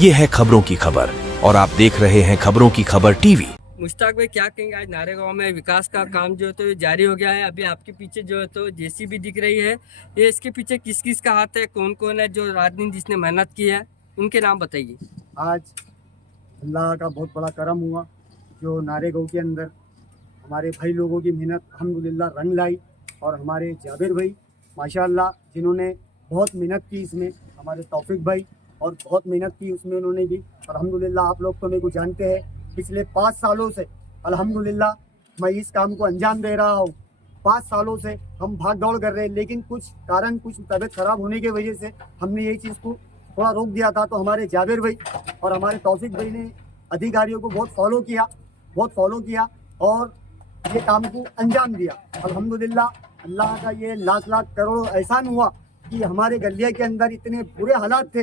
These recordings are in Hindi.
ये है खबरों की खबर और आप देख रहे हैं खबरों की खबर टीवी। मुश्ताक भाई, क्या कहेंगे? आज नारेगांव में विकास का काम जो है तो जारी हो गया है। अभी आपके पीछे जो है तो जेसीबी दिख रही है। ये इसके पीछे किस किस का हाथ है, कौन कौन है जो रात दिन जिसने मेहनत की है, उनके नाम बताइए। आज अल्लाह का बहुत बड़ा करम हुआ जो नारेगांव के अंदर हमारे भाई लोगों की मेहनत अल्हम्दुलिल्लाह रंग लाई। और हमारे जाबिर भाई माशाअल्लाह जिन्होंने बहुत मेहनत की इसमें, हमारे तौफीक भाई और बहुत मेहनत की उसमें उन्होंने भी। और अल्हम्दुलिल्लाह आप लोग तो मेरे को जानते हैं, पिछले 5 सालों से अल्हम्दुलिल्लाह मैं इस काम को अंजाम दे रहा हूँ। 5 सालों से हम भाग दौड़ कर रहे हैं, लेकिन कुछ कारण, कुछ तबीयत खराब होने की वजह से हमने यही चीज़ को थोड़ा रोक दिया था। तो हमारे जाबिर भाई और हमारे तौफीक भाई ने अधिकारियों को बहुत फॉलो किया और ये काम को अंजाम दिया। अल्हम्दुलिल्लाह अल्लाह का ये लाख लाख करोड़ एहसान हुआ कि हमारे गलिया के अंदर इतने बुरे हालात थे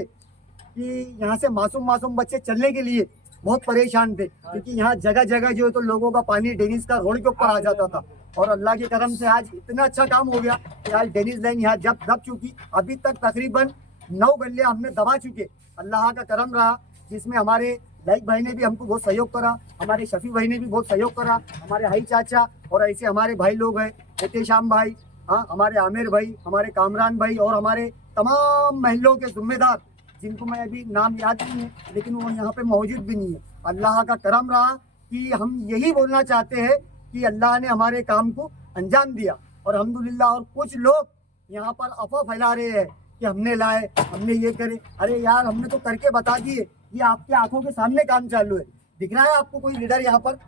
कि यहाँ से मासूम बच्चे चलने के लिए बहुत परेशान थे, क्योंकि यहाँ जगह जगह जो है तो लोगों का पानी डेनिस का रोड के ऊपर आ जाता था। और अल्लाह के करम से आज इतना अच्छा काम हो गया कि आज डेनिस लाइन यहाँ जब दब चुकी। अभी तक तकरीबन 9 गलियाँ हमने दबा चुके। अल्लाह का करम रहा, जिसमें हमारे लाइक भाई ने भी हमको बहुत सहयोग करा, हमारे शफी भाई ने भी बहुत सहयोग करा, हमारे हाई चाचा और ऐसे हमारे भाई लोग हैं, एहतेशाम भाई, हाँ, हमारे आमिर भाई, हमारे कामरान भाई और हमारे तमाम महलों के जिम्मेदार, जिनको मैं अभी नाम याद नहीं है लेकिन वो यहाँ पे मौजूद भी नहीं है। अल्लाह का करम रहा कि हम यही बोलना चाहते हैं कि अल्लाह ने हमारे काम को अंजाम दिया। और अल्हम्दुलिल्लाह और कुछ लोग यहाँ पर अफवाह फैला रहे हैं कि हमने लाए, हमने ये करे। अरे यार, हमने तो करके बता दिए, ये आपकी आंखों के सामने काम चालू है। दिख रहा है आपको कोई लीडर यहाँ पर?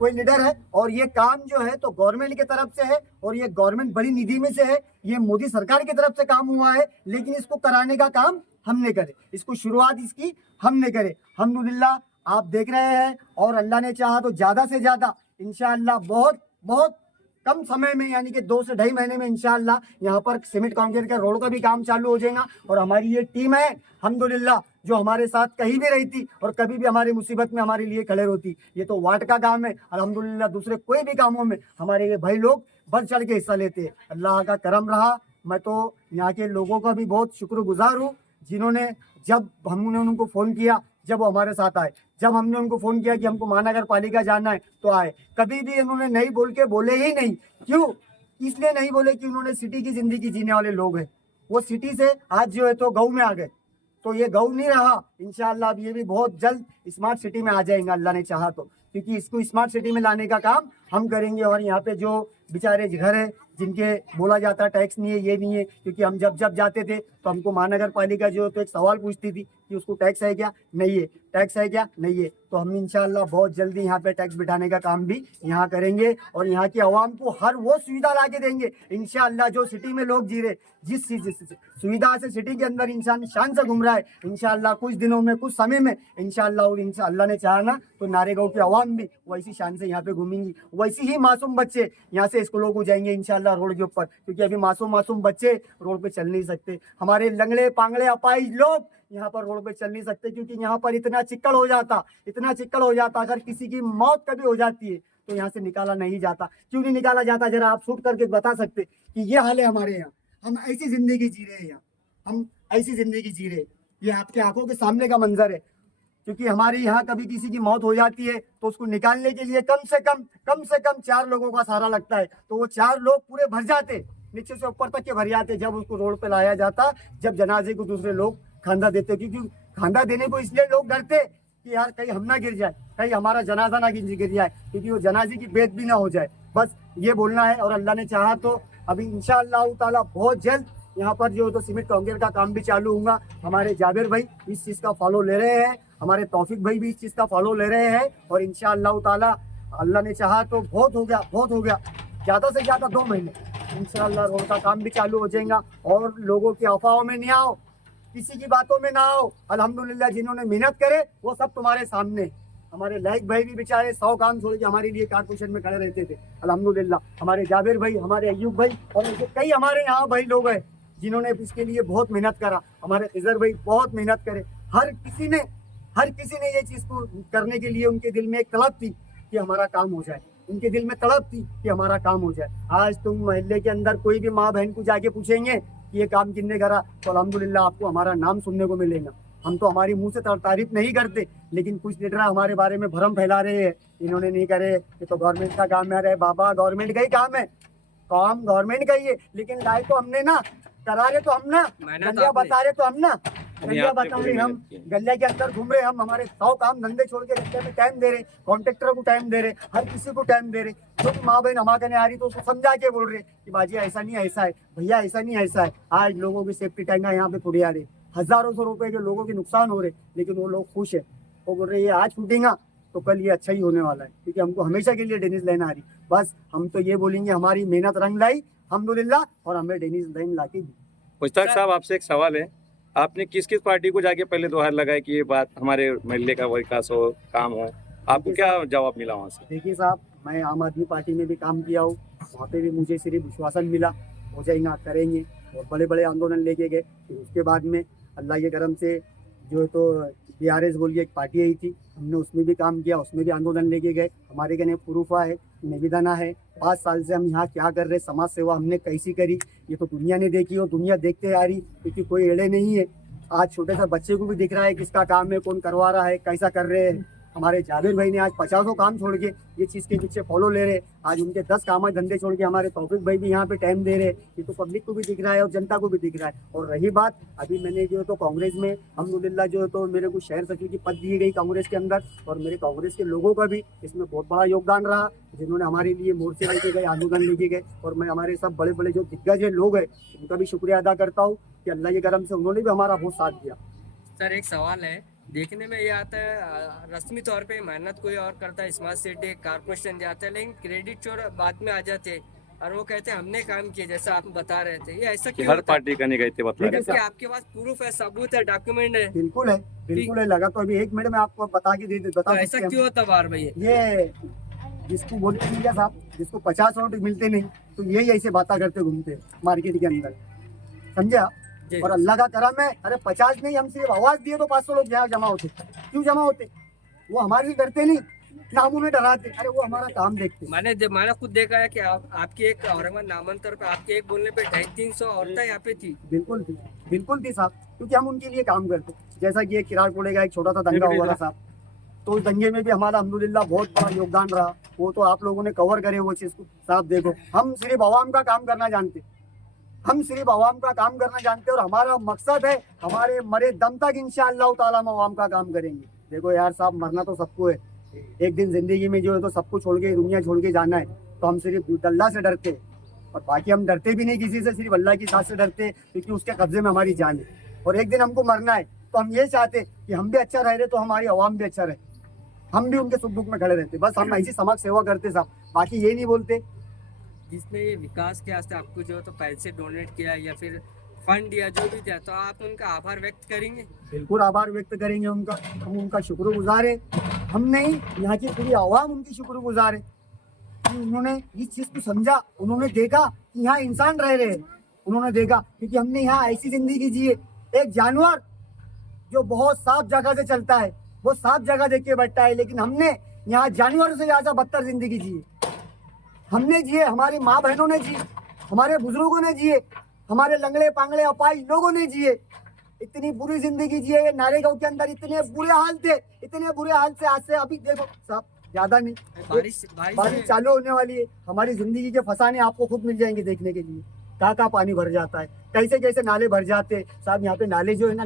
कोई लीडर है? और ये काम जो है तो गवर्नमेंट की तरफ से है और ये गवर्नमेंट बड़ी निधि में से है, ये मोदी सरकार की तरफ से काम हुआ है, लेकिन इसको कराने का काम हमने करे, इसको शुरुआत इसकी हमने करे। अल्हम्दुलिल्लाह आप देख रहे हैं और अल्लाह ने चाहा तो ज़्यादा से ज़्यादा इंशाअल्लाह बहुत बहुत कम समय में, यानी कि 2 से 2.5 महीने में इंशाअल्लाह यहाँ पर सीमेंट कंक्रीट का रोड का भी काम चालू हो जाएगा। और हमारी ये टीम है अल्हम्दुलिल्लाह जो हमारे साथ कहीं भी रहती और कभी भी हमारी मुसीबत में हमारे लिए खड़े होती। ये तो वार्ड का काम है, अल्हम्दुलिल्लाह दूसरे कोई भी कामों में हमारे ये भाई लोग बढ़ चढ़ के हिस्सा लेते हैं। अल्लाह का करम रहा। मैं तो यहाँ के लोगों का भी बहुत शुक्रगुजार हूँ, जिन्होंने जब हमने उनको फ़ोन किया, जब वो हमारे साथ आए, जब हमने उनको फ़ोन किया कि हमको महानगर पालिका जाना है तो आए। कभी भी उन्होंने नहीं बोल के बोले ही नहीं। क्यों? इसलिए नहीं बोले कि उन्होंने सिटी की ज़िंदगी जीने वाले लोग हैं। वो सिटी से आज जो है तो गाँव में आ गए, तो ये गाँव नहीं रहा। इंशाअल्लाह अब ये भी बहुत जल्द स्मार्ट सिटी में आ जाएंगे अल्लाह ने चाहा तो, क्योंकि इसको स्मार्ट सिटी में लाने का काम हम करेंगे। और यहाँ पे जो बेचारे घर है जिनके बोला जाता है टैक्स नहीं है, ये नहीं है, क्योंकि हम जब जाते थे तो हमको महानगर पालिका जो तो एक सवाल पूछती थी कि उसको टैक्स है क्या, नहीं है, टैक्स है क्या, नहीं है। तो हम इंशाअल्लाह बहुत जल्दी यहाँ पे टैक्स बिठाने का काम भी यहाँ करेंगे और यहाँ की आवाम को हर वो सुविधा ला के देंगे इंशाअल्लाह जो सिटी में लोग जी रहे। जिस सुविधा से सिटी के अंदर इंसान शान से घूम रहा है, इंशाअल्लाह कुछ दिनों में, कुछ समय में इंशाअल्लाह और इंशाअल्लाह ने चाहा ना तो नारेगांव की आवाम भी वैसी शान से यहाँ पे घूमेंगी। वैसी ही मासूम बच्चे यहाँ से स्कूलों को जाएंगे इंशाअल्लाह रोड के ऊपर, क्योंकि अभी मासूम बच्चे रोड पे चल नहीं सकते। हमारे लंगड़े पांगड़े अपाहिज लोग यहाँ पर रोड पे चल नहीं सकते, क्योंकि यहाँ पर इतना चिक्कड़ हो जाता। अगर किसी की मौत कभी हो जाती है तो यहाँ से निकाला नहीं जाता। क्यों नहीं निकाला जाता? जरा आप शूट करके बता सकते कि ये हाल है हमारे यहाँ। हम ऐसी जिंदगी जी रहे हैं यहाँ, हम ऐसी जिंदगी जी रहे हैं। ये आपके आंखों के सामने का मंजर है। क्योंकि हमारे यहाँ कभी किसी की मौत हो जाती है तो उसको निकालने के लिए कम से कम 4 लोगों का सहारा लगता है। तो वो 4 लोग पूरे भर जाते, नीचे से ऊपर तक के भर जाते जब उसको रोड पे लाया जाता, जब जनाजे को दूसरे लोग खांदा देते। क्योंकि खांदा देने को इसलिए लोग डरते कि यार कहीं हम ना गिर जाए, कहीं हमारा जनाजा ना गिर जाए, क्योंकि वो जनाजे की बेद भी ना हो जाए। बस ये बोलना है। और अल्लाह ने चाहा तो अभी इंशाअल्लाह ताला बहुत जल्द यहाँ पर जो तो सीमेंट कंक्रीट का काम भी चालू होगा। हमारे जाबिर भाई इस चीज़ का फॉलो ले रहे हैं, हमारे तौफीक भाई भी इस चीज़ का फॉलो ले रहे हैं। और इंशाअल्लाह ताला अल्लाह ने चाहा तो बहुत हो गया, ज़्यादा से ज़्यादा 2 महीने इंशाअल्लाह रोड का काम भी चालू हो जाएगा। और लोगों की अफवाहों में नहीं आओ, किसी की बातों में ना आओ। अल्हम्दुलिल्लाह जिन्होंने मेहनत करे वो सब तुम्हारे सामने। हमारे लाइक भाई भी बेचारे 100 काम छोड़ के हमारे लिए कारपोरेशन में खड़े रहते थे। अल्हम्दुलिल्लाह हमारे जाबिर भाई, हमारे अयूब भाई और ऐसे कई हमारे यहाँ भाई लोग हैं जिन्होंने इसके लिए बहुत मेहनत करा। हमारे खिजर भाई बहुत मेहनत करे। हर किसी ने ये चीज़ को करने के लिए उनके दिल में एक तलब थी कि हमारा काम हो जाए, उनके दिल में तड़प थी कि हमारा काम हो जाए। आज तुम मोहल्ले के अंदर कोई भी माँ बहन को जाके पूछेंगे कि ये काम किसने करा तो अल्हम्दुलिल्लाह आपको हमारा नाम सुनने को मिलेगा। हम तो हमारी मुंह से तारीफ नहीं करते, लेकिन कुछ लीडर हमारे बारे में भ्रम फैला रहे हैं, इन्होंने नहीं करे, ये तो गवर्नमेंट का काम है। अरे बाबा, गवर्नमेंट का ही काम है, काम गवर्नमेंट का ही है, लेकिन लाए तो हमने ना, करा रहे तो हम ना, गलिया बता रहे तो हम ना, गलिया बता रहे हम, गलिया के अंदर घूम रहे हम, हमारे 100 काम धंधे छोड़ के गलिया में टाइम दे रहे, कॉन्ट्रेक्टर को टाइम दे रहे, हर किसी को टाइम दे रहे। जो भी माँ बहन हमारे नहीं आ रही तो उसको समझा के बोल रहे कि बाजी ऐसा नहीं ऐसा है, भैया ऐसा नहीं ऐसा है। आज लोगों की सेफ्टी टैंक यहाँ पे थोड़ी आ रही, हजारों सौ रुपए के लोगों के नुकसान हो रहे, लेकिन वो लोग खुश है। वो बोल रहे ये आज फूटेगा तो कल ये अच्छा ही होने वाला है, क्योंकि हमको हमेशा के लिए डेनिस लाइन आ रही। बस हम तो ये बोलेंगे हमारी मेहनत रंग लाई अल्हम्दुलिल्लाह, और हमें डेनिस लाइन ला के दी। मुश्ताक साहब, आपसे एक सवाल है, आपने किस किस पार्टी को जाके पहले दोहार लगाए कि ये बात हमारे महल्ले का विकास हो, काम हो, आपको क्या जवाब मिला वहाँ से? देखिए साहब, मैं आम आदमी पार्टी में भी काम किया हूँ, वहाँ पे भी मुझे सिर्फ विश्वासन मिला, हो जाएगा करेंगे, और बड़े बड़े आंदोलन लेके गए। फिर उसके बाद में अल्लाह के करम से जो है तो BRS बोल के एक पार्टी आई थी, हमने उसमें भी काम किया, उसमें भी आंदोलन लेके गए। हमारे कहने प्रूफा है, निवेदना है, 5 साल से हम यहाँ क्या कर रहे, समाज सेवा हमने कैसी करी, ये तो दुनिया ने देखी और दुनिया देखते आ रही, क्योंकि कोई एड़े नहीं है। आज छोटे से बच्चे को भी दिख रहा है किसका काम है, कौन करवा रहा है, कैसा कर रहे हैं। हमारे जाबिर भाई ने आज 50 काम छोड़ के ये चीज़ के पीछे फॉलो ले रहे, आज उनके 10 काम धंधे छोड़ के हमारे तौफीक भाई भी यहाँ पे टाइम दे रहे। ये तो पब्लिक को भी दिख रहा है और जनता को भी दिख रहा है। और रही बात, अभी मैंने जो है तो कांग्रेस में अल्हम्दुलिल्लाह जो है तो मेरे को शहर सचिव की पद दी गई कांग्रेस के अंदर, और मेरे कांग्रेस के लोगों का भी इसमें बहुत बड़ा योगदान रहा, जिन्होंने हमारे लिए मोर्चे लेके गए, आंदोलन लेके गए। और मैं हमारे सब बड़े बड़े जो दिग्गज लोग हैं उनका भी शुक्रिया अदा करता हूँ कि अल्लाह के करम से उन्होंने भी हमारा बहुत साथ दिया। सर एक सवाल है, देखने में ये आता है रस्मी तौर पे मेहनत कोई और करता है, स्मार्ट सिटी कारपोरेशन जाता है, लेकिन क्रेडिट चोर बाद में आ जाते हैं और वो कहते हैं हमने काम किया, जैसा आप बता रहे थे। ये ऐसा क्यों हर होता है? पार्टी का नहीं गए थे बतला जबकि आपके पास प्रूफ है, सबूत है, डॉक्यूमेंट है। बिल्कुल है, बिल्कुल है, लगा तो अभी 1 मिनट में आपको बता के तो बता ऐसा सकते हैं। क्यों होता बार भैया? ये जिसको बोलते नहीं क्या साहब, जिसको 50 नोट मिलते नहीं तो यही ऐसे बातें करते घूमते मार्केट के अंदर, समझे आप। जी। और अल्लाह का करम है, अरे 50 नहीं, हम सिर्फ आवाज दिए तो 500 लोग यहाँ जमा होते। क्यों जमा होते? वो हमारी करते नहीं, ना हम उन्हें डराते, अरे वो हमारा काम देखते। मैंने खुद देखा है कि आपकी एक औरंगाबाद नामांतर पे आपके एक बोलने पे 250-300 औरतें यहाँ पे थी। बिल्कुल थी, बिल्कुल थी साहब, क्योंकि हम उनके लिए काम करते। जैसा कि एक किराड़ कोड़े का एक छोटा सा दंगा हुआ था साहब, तो उस दंगे में भी हमारा अल्हम्दुलिल्लाह बहुत बड़ा योगदान रहा। वो तो आप लोगों ने कवर करे वो चीज़ को साहब। देखो, हम सिर्फ आवाम का काम करना जानते, हम सिर्फ आवाम का काम करना जानते, और हमारा मकसद है हमारे मरे दम तक इंशाअल्लाह ताला हम आवाम का काम करेंगे। देखो यार साहब, मरना तो सबको है, एक दिन जिंदगी में जो है तो सबको छोड़ के, दुनिया छोड़ के जाना है। तो हम सिर्फ अल्लाह से डरते, और बाकी हम डरते भी नहीं किसी से, सिर्फ अल्लाह की साथ से डरते, क्योंकि उसके कब्जे में हमारी जान है। और एक दिन हमको मरना है, तो हम ये चाहते कि हम भी अच्छा रह रहे तो हमारी आवाम भी अच्छा रहे, हम भी उनके सुख दुख में खड़े रहते। बस हम ऐसी समाज सेवा करते साहब, बाकी ये नहीं बोलते। जिसने ये विकास के वास्ते आपको जो तो पैसे डोनेट किया या फिर फंड दिया, जो भी दिया, तो आप उनका आभार व्यक्त करेंगे? बिल्कुल आभार व्यक्त करेंगे उनका, हम उनका शुक्रगुजार है। हम नहीं, यहाँ की पूरी आवाम उनकी शुक्रगुजार है कि उन्होंने इस चीज़ को समझा, उन्होंने देखा कि यहाँ इंसान रह रहे हैं, उन्होंने देखा, क्योंकि हमने यहाँ ऐसी जिंदगी जी है। एक जानवर जो बहुत साफ जगह से चलता है, वो साफ जगह देख के बैठता है, लेकिन हमने यहाँ जानवरों से ज़्यादा बदतर जिंदगी जी है। हमने जिए, हमारी माँ बहनों ने जिए, हमारे बुजुर्गों ने जिए, हमारे लंगड़े पांगड़े अपाई लोगों ने जिए, इतनी बुरी जिंदगी जिए। ये नारेगांव के अंदर इतने बुरे हाल थे, इतने बुरे हाल से आज से अभी देखो साहब, ज्यादा नहीं, बारिश चालू होने वाली है। हमारी जिंदगी के फसाने आपको खुद मिल जाएंगे देखने के लिए, कहाँ पानी भर जाता है, कैसे कैसे नाले भर जाते हैं साहब। यहाँ पे नाले जो है ना,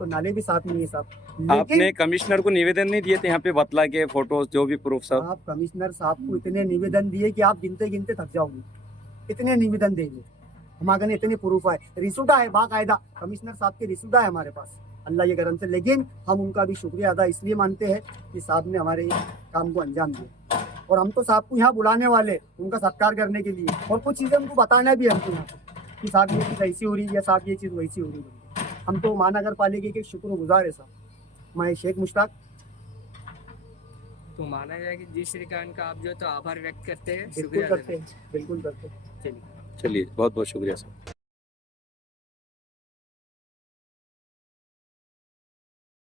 नाले भी साफ नहीं है साहब। आपने कमिश्नर को निवेदन नहीं दिए थे यहाँ पे बतला के फोटोज जो भी प्रूफ सब? आप कमिश्नर साहब को इतने निवेदन दिए कि आप गिनते गिनते थक जाओगे, इतने निवेदन देंगे। हमारे इतने प्रूफ है, रिसूटा है बाकायदा, कमिश्नर साहब के रिसूटा है हमारे पास अल्लाह के करम से। लेकिन हम उनका भी शुक्रिया अदा इसलिए मानते हैं कि साहब ने हमारे काम को अंजाम दिया, और हम तो साहब को यहाँ बुलाने वाले उनका सत्कार करने के लिए, और कुछ चीज़ें उनको बताना भी हमको यहाँ कि साहब ये चीज़ ऐसी हो रही है या साहब ये चीज़ वैसी हो रही है। हम तो महानगर पालिका के शुक्रगुजार है साहब। मैं शेख मुश्ताक। तो माना जाए कि जी श्रीकांत का आप जो तो आभार व्यक्त करते हैं, बिल्कुल शुक्रिया करते हैं, बिल्कुल करते हैं। चलिए। चलिए, बहुत बहुत शुक्रिया सर।